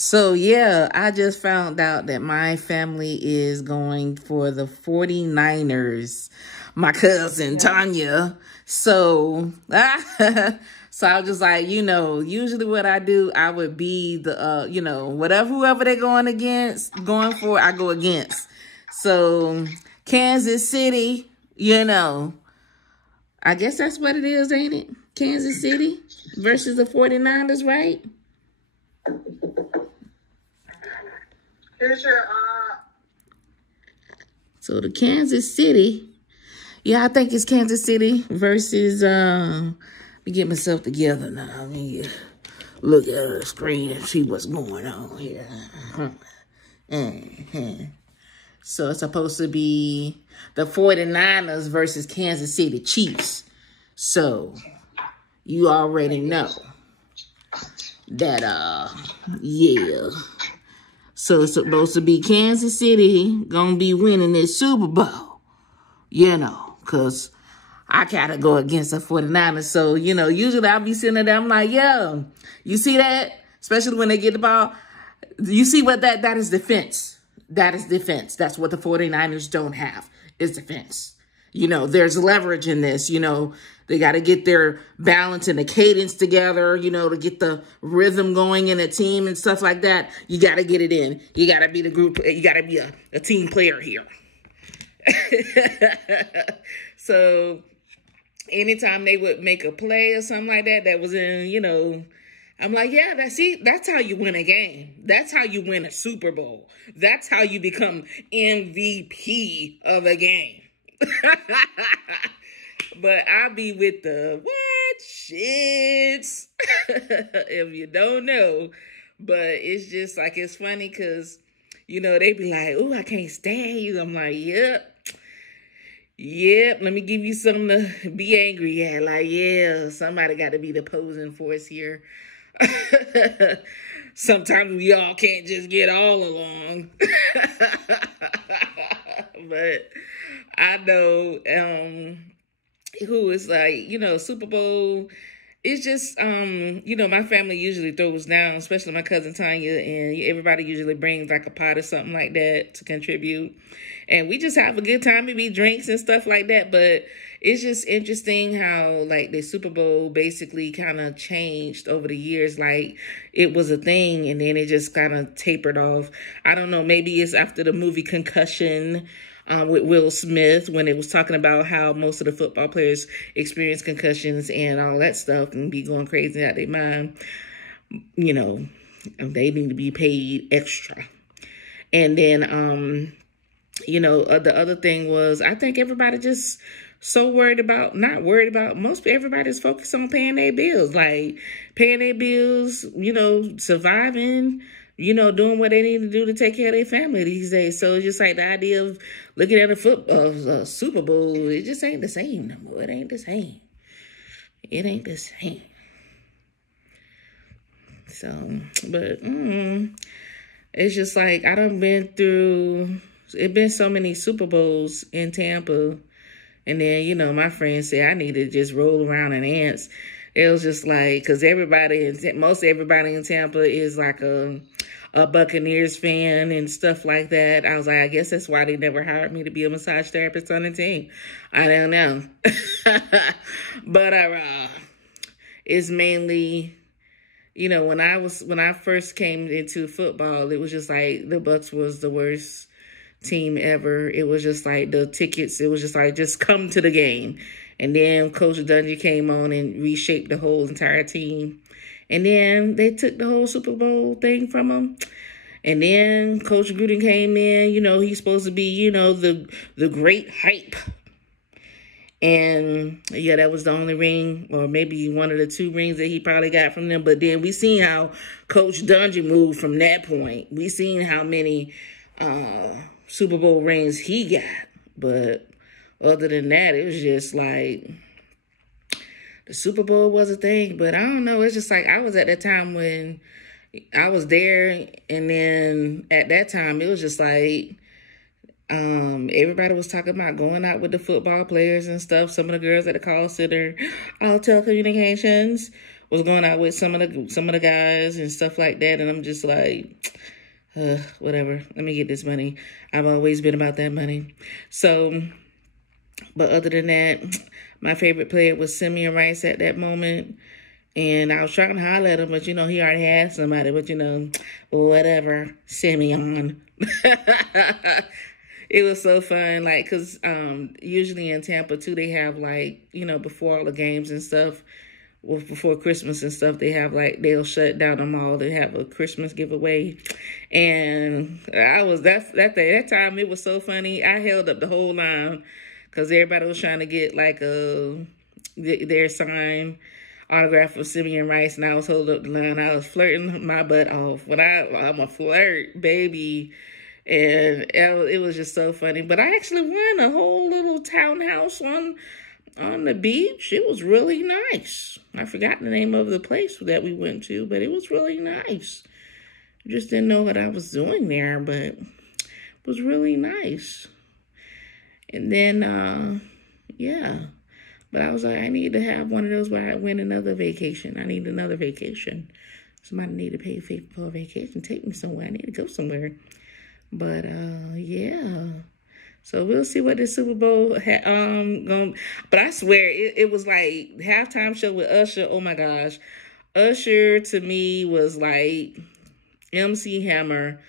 So, yeah, I just found out that my family is going for the 49ers. My cousin Tanya. So, so I was just like, usually what I do, I would be the, whoever they're going for, I go against. So, Kansas City, I guess that's what it is, ain't it? Kansas City versus the 49ers, right? Here's your So the Kansas City, yeah, I think it's Kansas City versus, let me get myself together now. Let me look at the screen and see what's going on here. So it's supposed to be the 49ers versus Kansas City Chiefs. So you already know that, yeah. So it's supposed to be Kansas City gonna be winning this Super Bowl, because I gotta go against the 49ers. So, usually I'll be sitting there, I'm like, yo, you see that? Especially when they get the ball. You see what that is defense. That is defense. That's what the 49ers don't have, is defense. There's leverage in this, They got to get their balance and the cadence together, to get the rhythm going in a team and stuff like that. You got to get it in. You got to be the group. You got to be a team player here. So anytime they would make a play or something like that, that was in, I'm like, yeah, that's how you win a game. That's how you win a Super Bowl. That's how you become MVP of a game. But I'll be with the what shits if you don't know. But it's just like, it's funny because, they be like, oh, I can't stand you. I'm like, yep, let me give you something to be angry at. Like, yeah, somebody got to be the opposing force here. Sometimes we all can't just get all along. But I know who is like, Super Bowl. It's just, my family usually throws down, especially my cousin Tanya, and everybody usually brings like a pot or something like that to contribute. And we just have a good time. It be drinks and stuff like that. But it's just interesting how like the Super Bowl basically kind of changed over the years. Like it was a thing and then it just kind of tapered off. I don't know. Maybe it's after the movie Concussion with Will Smith, when it was talking about how most of the football players experience concussions and all that stuff and be going crazy out their mind. They need to be paid extra. And then, the other thing was, I think everybody just so everybody's focused on paying their bills, like paying their bills, surviving, doing what they need to do to take care of their family these days. So it's just like the idea of looking at a Super Bowl, it just ain't the same no more. It ain't the same. It ain't the same. So, but it's just like I done been through. It been so many Super Bowls in Tampa, and then my friends say I need to just roll around in ants. It was just like, because most everybody in Tampa is like a Buccaneers fan and stuff like that. I was like, I guess that's why they never hired me to be a massage therapist on the team. I don't know. But it's mainly, when I first came into football, it was just like the Bucs was the worst team ever. It was just like the tickets, it was just like, just come to the game. And then Coach Dungy came on and reshaped the whole entire team. And then they took the whole Super Bowl thing from them. And then Coach Gruden came in, he's supposed to be, the great hype. And yeah, that was the only ring, or maybe one of the two rings that he probably got from them. But then we seen how Coach Dungy moved from that point. We seen how many Super Bowl rings he got. But other than that, it was just like the Super Bowl was a thing. But I don't know. It's just like I was at that time when I was there. And then at that time, it was just like everybody was talking about going out with the football players and stuff. Some of the girls at the call center, all telecommunications, was going out with some of the guys and stuff like that, and I'm just like, whatever. Let me get this money. I've always been about that money. So, but other than that, my favorite player was Simeon Rice at that moment. And I was trying to holler at him, but, he already had somebody. But, whatever, Simeon. It was so fun, like, because usually in Tampa, too, they have, like, before all the games and stuff, before Christmas and stuff, they have, like, they'll shut down the mall. They have a Christmas giveaway. And I was, that time, it was so funny. I held up the whole line because everybody was trying to get, like, their sign autograph of Simeon Rice, and I was holding up the line. I was flirting my butt off. But I'm a flirt, baby. And it was just so funny. But I actually won a whole little townhouse on the beach. It was really nice. I forgot the name of the place that we went to, but it was really nice. Just didn't know what I was doing there, but it was really nice. And then, yeah. But I was like, I need to have one of those where I win another vacation. I need another vacation. Somebody need to pay for a vacation. Take me somewhere. I need to go somewhere. But, yeah. So we'll see what this Super Bowl but I swear, it was like halftime show with Usher. Oh, my gosh. Usher, to me, was like MC Hammer.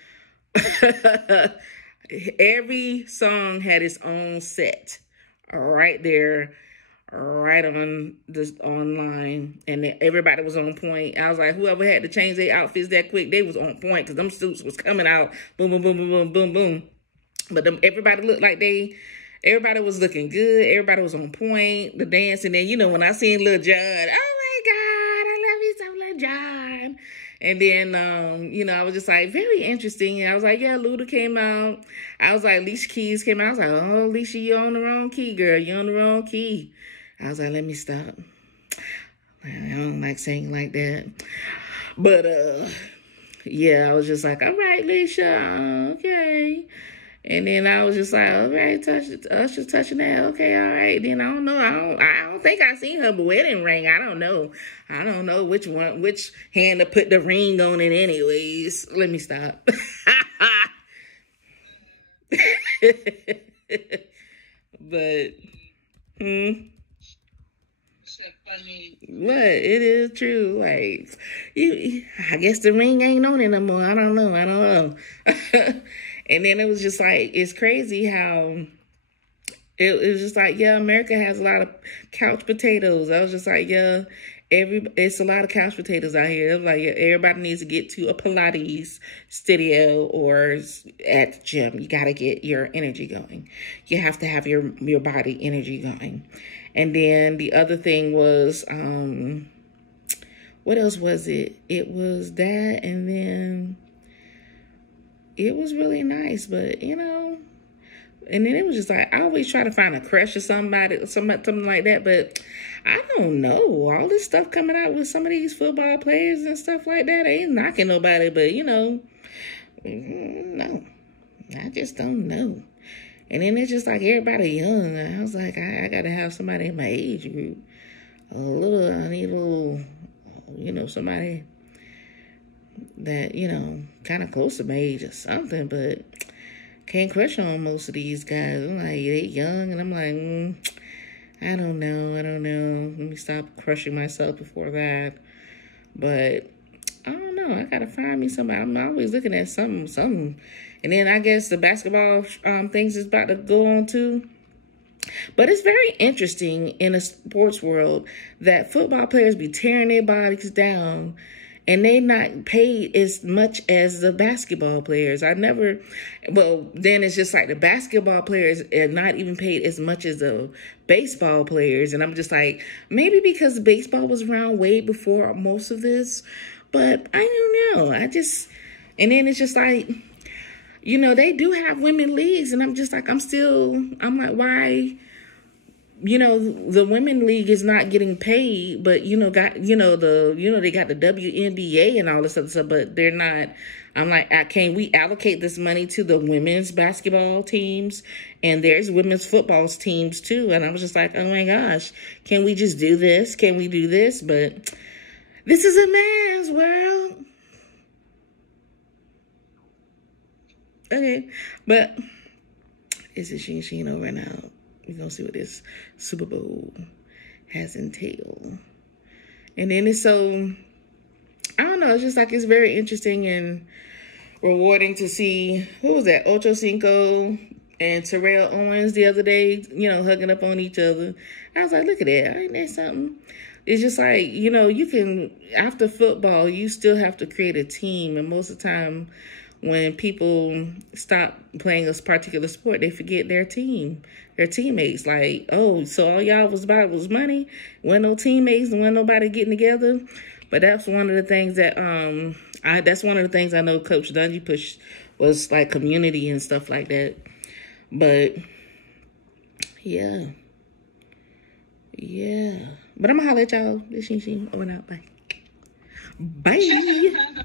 Every song had its own set right there, right on this online, and everybody was on point. I was like, whoever had to change their outfits that quick, they was on point, because them suits was coming out, boom, boom, boom, boom, boom, boom, boom. But everybody looked like everybody was looking good. Everybody was on point. The dance, and then, when I seen Lil Jon, oh my God, I love you so, Lil Jon. And then, I was just like, very interesting. And I was like, yeah, Luda came out. I was like, Alicia Keys came out. I was like, oh, Alicia, you on the wrong key, girl. You on the wrong key. I was like, let me stop. I don't like saying like that. But, yeah, I was just like, all right, Alicia, okay. And then I was just like, all right, Usher's touching that. Okay, all right. Then I don't know. I don't think I seen her wedding ring. I don't know which hand to put the ring on it anyways. Let me stop. But, but it is true. Like, I guess the ring ain't on it no more. I don't know. And then it was just like, it's crazy how it was just like, yeah, America has a lot of couch potatoes. I was just like, yeah, it's a lot of couch potatoes out here. It was like, yeah, everybody needs to get to a Pilates studio or at the gym. You got to get your energy going. You have to have your body energy going. And then the other thing was, what else was it? It was that, and then it was really nice, but, and then it was just like, I always try to find a crush or something like that, but I don't know. All this stuff coming out with some of these football players and stuff like that, they ain't knocking nobody, but, no, I just don't know. And then it's just like everybody young. I was like, I got to have somebody in my age group. I need a little, somebody that, kind of close to my age or something, but can't crush on most of these guys. I'm like, they young, and I'm like, I don't know. Let me stop crushing myself before that. But I don't know. I gotta find me somebody. I'm always looking at something. And then I guess the basketball things is about to go on too. But it's very interesting in a sports world that football players be tearing their bodies down and they not paid as much as the basketball players. Then it's just like the basketball players are not even paid as much as the baseball players. And I'm just like, maybe because baseball was around way before most of this. But I don't know. And then it's just like, they do have women leagues. And I'm just like, I'm like, why? The women league is not getting paid, but they got the WNBA and all this other stuff, but they're not. I'm like, can we allocate this money to the women's basketball teams? And there's women's football teams too. And I was just like, oh my gosh, can we just do this? Can we do this? But This is a man's world. Okay, but it's a Sheen over now. We're gonna see what this Super Bowl has entailed. And then it's so, I don't know, it's just like it's very interesting and rewarding to see, who was that, Ocho Cinco and Terrell Owens the other day, hugging up on each other. I was like, look at that, ain't that something? It's just like, you can, after football, you still have to create a team. And most of the time, when people stop playing a particular sport, they forget their team, their teammates. Like, oh, so all y'all was about was money? Wasn't no teammates, wasn't nobody getting together? But that's one of the things that, that's one of the things I know Coach Dungy pushed, was like community and stuff like that. But, yeah. But I'm going to holler at y'all. This Sheen over and out. Bye. Bye.